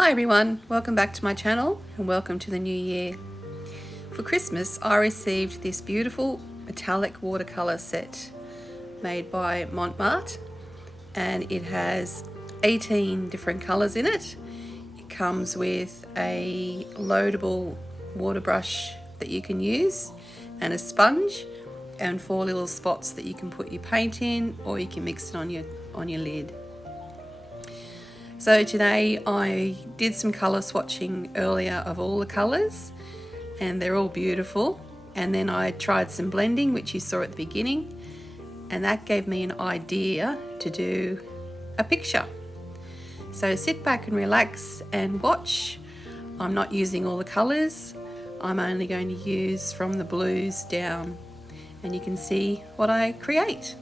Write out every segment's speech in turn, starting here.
Hi everyone, welcome back to my channel and welcome to the new year. For Christmas I received this beautiful metallic watercolour set made by Montmartre, and it has 18 different colours in it. It comes with a loadable water brush that you can use and a sponge and 4 little spots that you can put your paint in, or you can mix it on your lid. So today I did some colour swatching earlier of all the colours, and they're all beautiful. And then I tried some blending, which you saw at the beginning, and that gave me an idea to do a picture. So sit back and relax and watch. I'm not using all the colours. I'm only going to use from the blues down, and you can see what I create.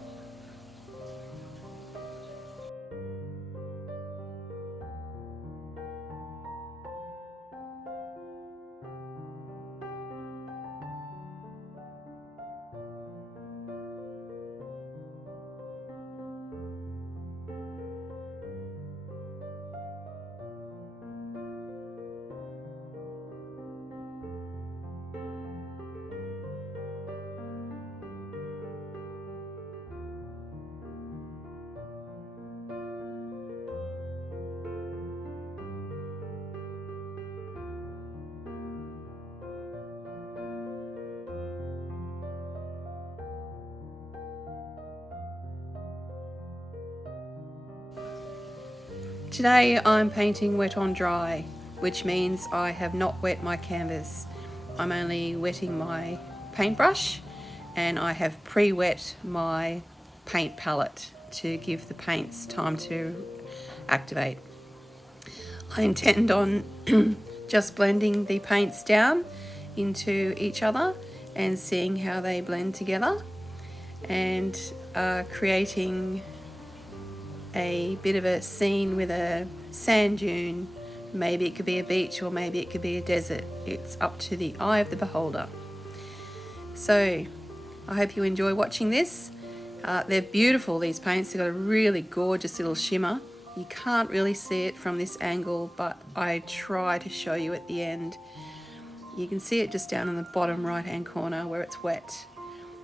Today I'm painting wet on dry, which means I have not wet my canvas. I'm only wetting my paintbrush, and I have pre-wet my paint palette to give the paints time to activate. I intend on just blending the paints down into each other and seeing how they blend together, and creating a bit of a scene with a sand dune. Maybe it could be a beach, or maybe it could be a desert. It's up to the eye of the beholder. So I hope you enjoy watching this. They're beautiful, these paints. They've got a really gorgeous little shimmer. You can't really see it from this angle, but I try to show you at the end. You can see it just down in the bottom right hand corner where it's wet.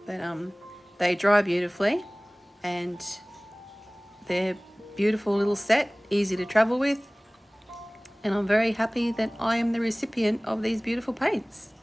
But they dry beautifully, and they're beautiful little set, easy to travel with, and I'm very happy that I am the recipient of these beautiful paints.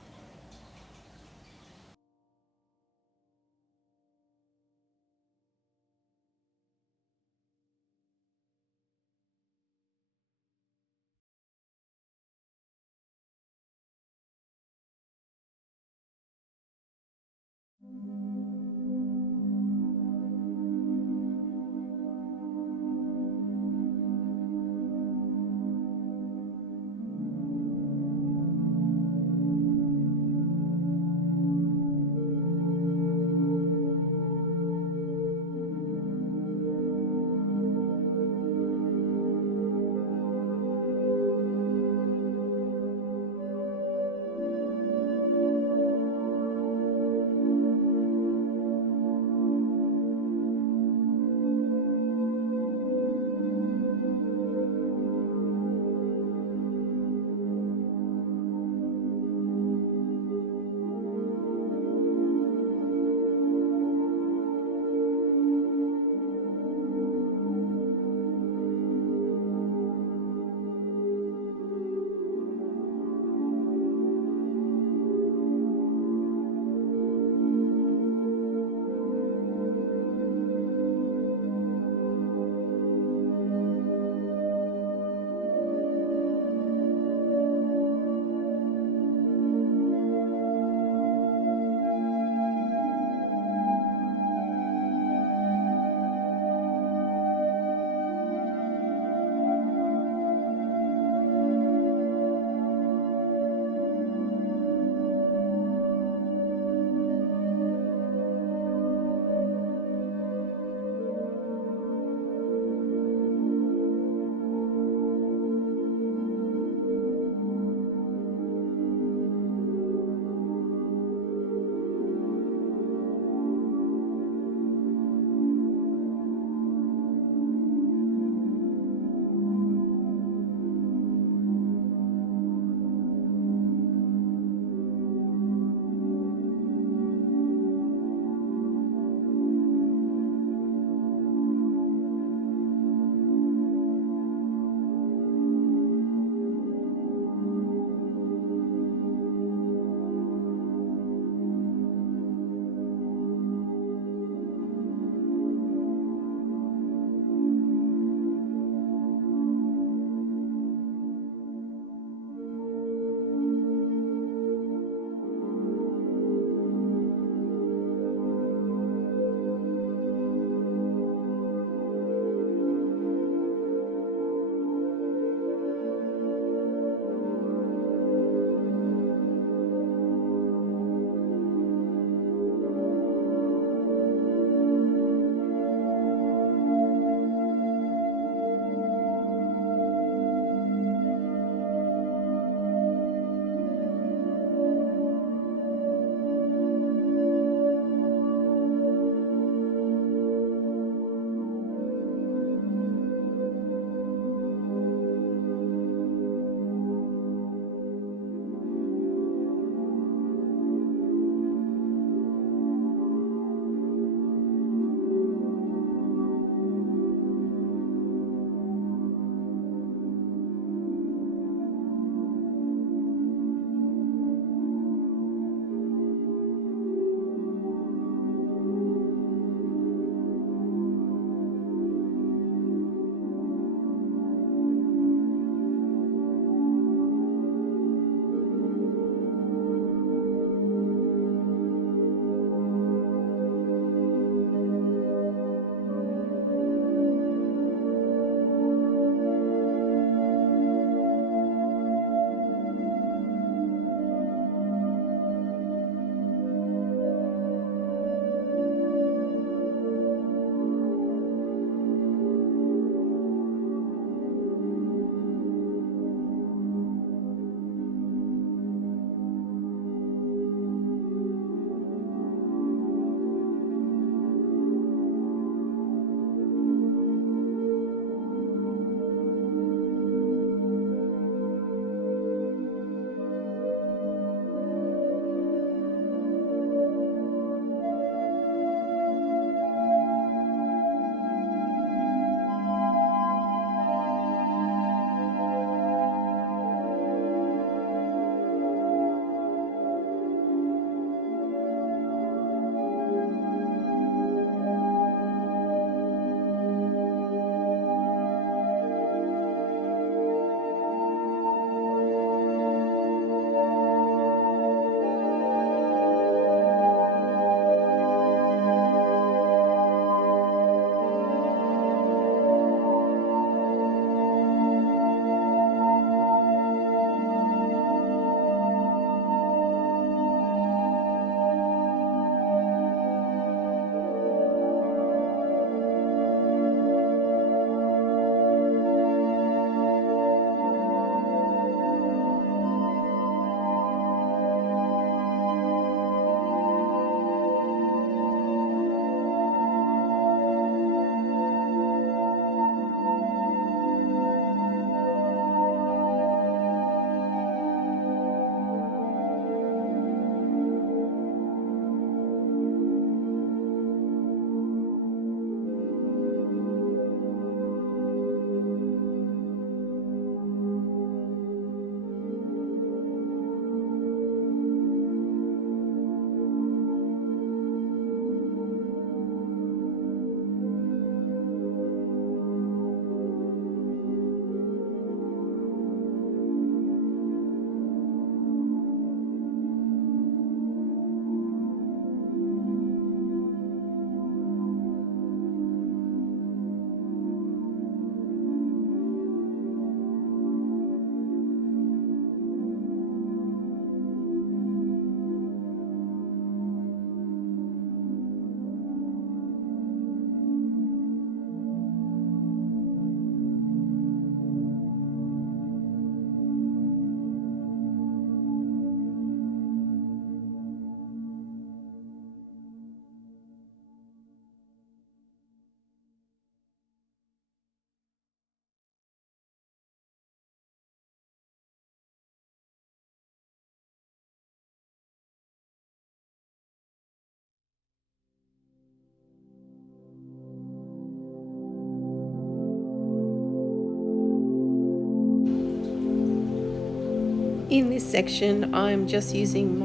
In this section, I'm just using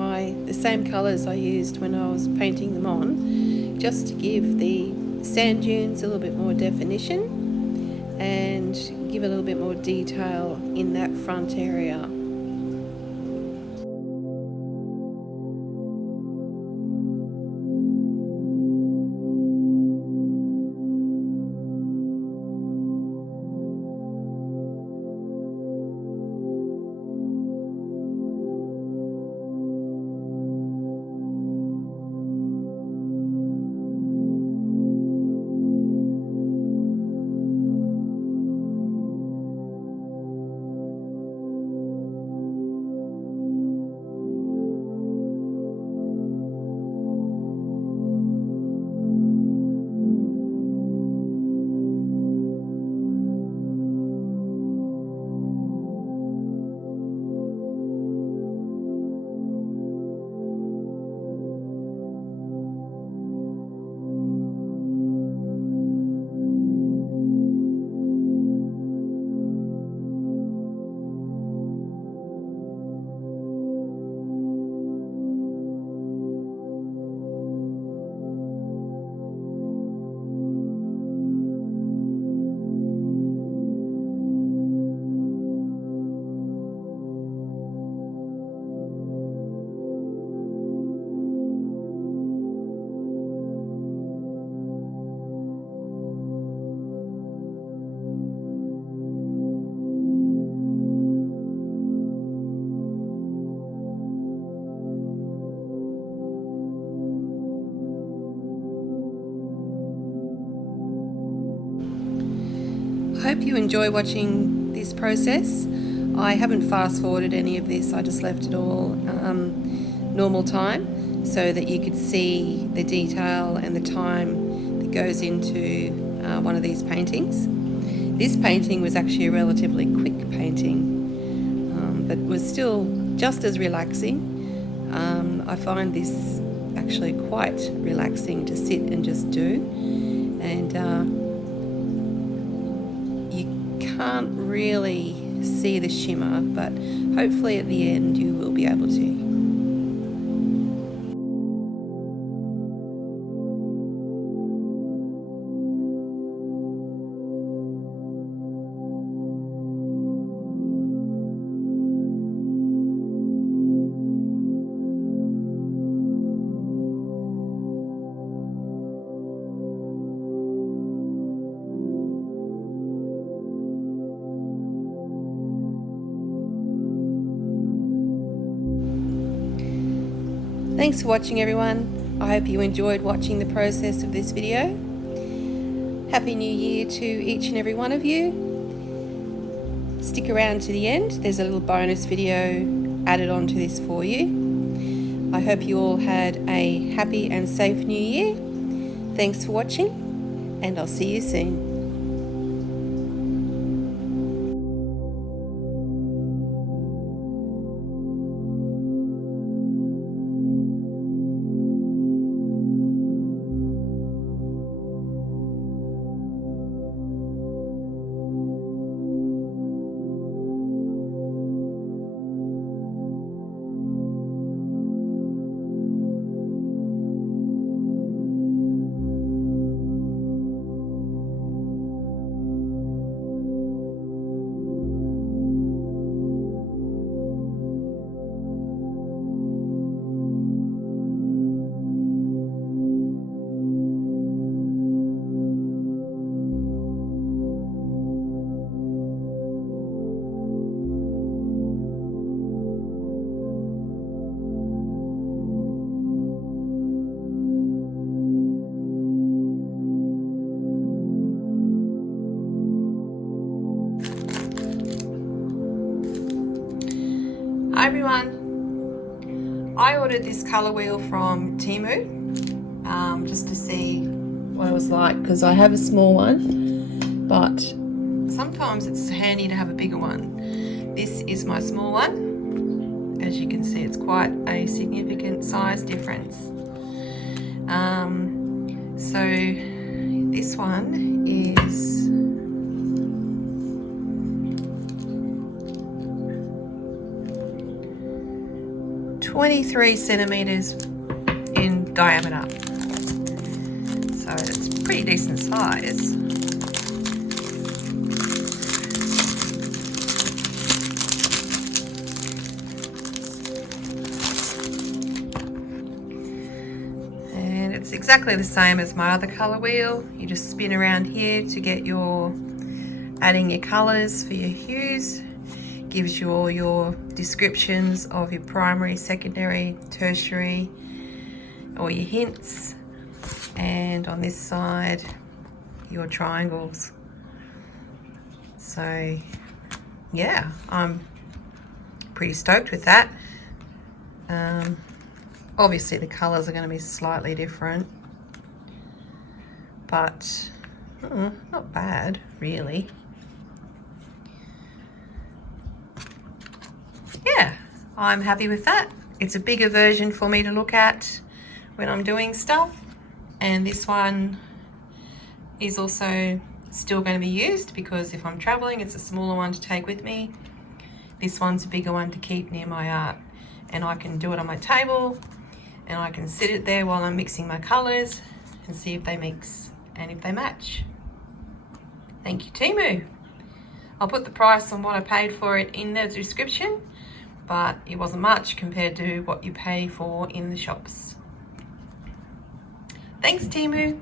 the same colours I used when I was painting them on, just to give the sand dunes a little bit more definition and give a little bit more detail in that front area. I hope you enjoy watching this process. I haven't fast forwarded any of this, I just left it all normal time so that you could see the detail and the time that goes into one of these paintings. This painting was actually a relatively quick painting, but was still just as relaxing. I find this actually quite relaxing to sit and just do, and can't really see the shimmer, but hopefully at the end you will be able to. Thanks for watching, everyone. I hope you enjoyed watching the process of this video. Happy New Year to each and every one of you. Stick around to the end. There's a little bonus video added onto this for you. I hope you all had a happy and safe New Year. Thanks for watching, and I'll see you soon. Hi everyone, I ordered this colour wheel from Temu just to see what it was like, because I have a small one, but sometimes it's handy to have a bigger one. This is my small one. As you can see, it's quite a significant size difference. So this one is 23 centimeters in diameter, so it's pretty decent size. And it's exactly the same as my other color wheel. You just spin around here to get your adding your colors for your hues. Gives you all your descriptions of your primary, secondary, tertiary, or your hints. And on this side, your triangles. So yeah, I'm pretty stoked with that. Obviously the colors are going to be slightly different, but not bad really. Yeah, I'm happy with that. It's a bigger version for me to look at when I'm doing stuff, and this one is also still going to be used because if I'm traveling, it's a smaller one to take with me. This one's a bigger one to keep near my art, and I can do it on my table, and I can sit it there while I'm mixing my colors and see if they mix and if they match. Thank you, Temu. I'll put the price on what I paid for it in the description, but it wasn't much compared to what you pay for in the shops. Thanks, Temu.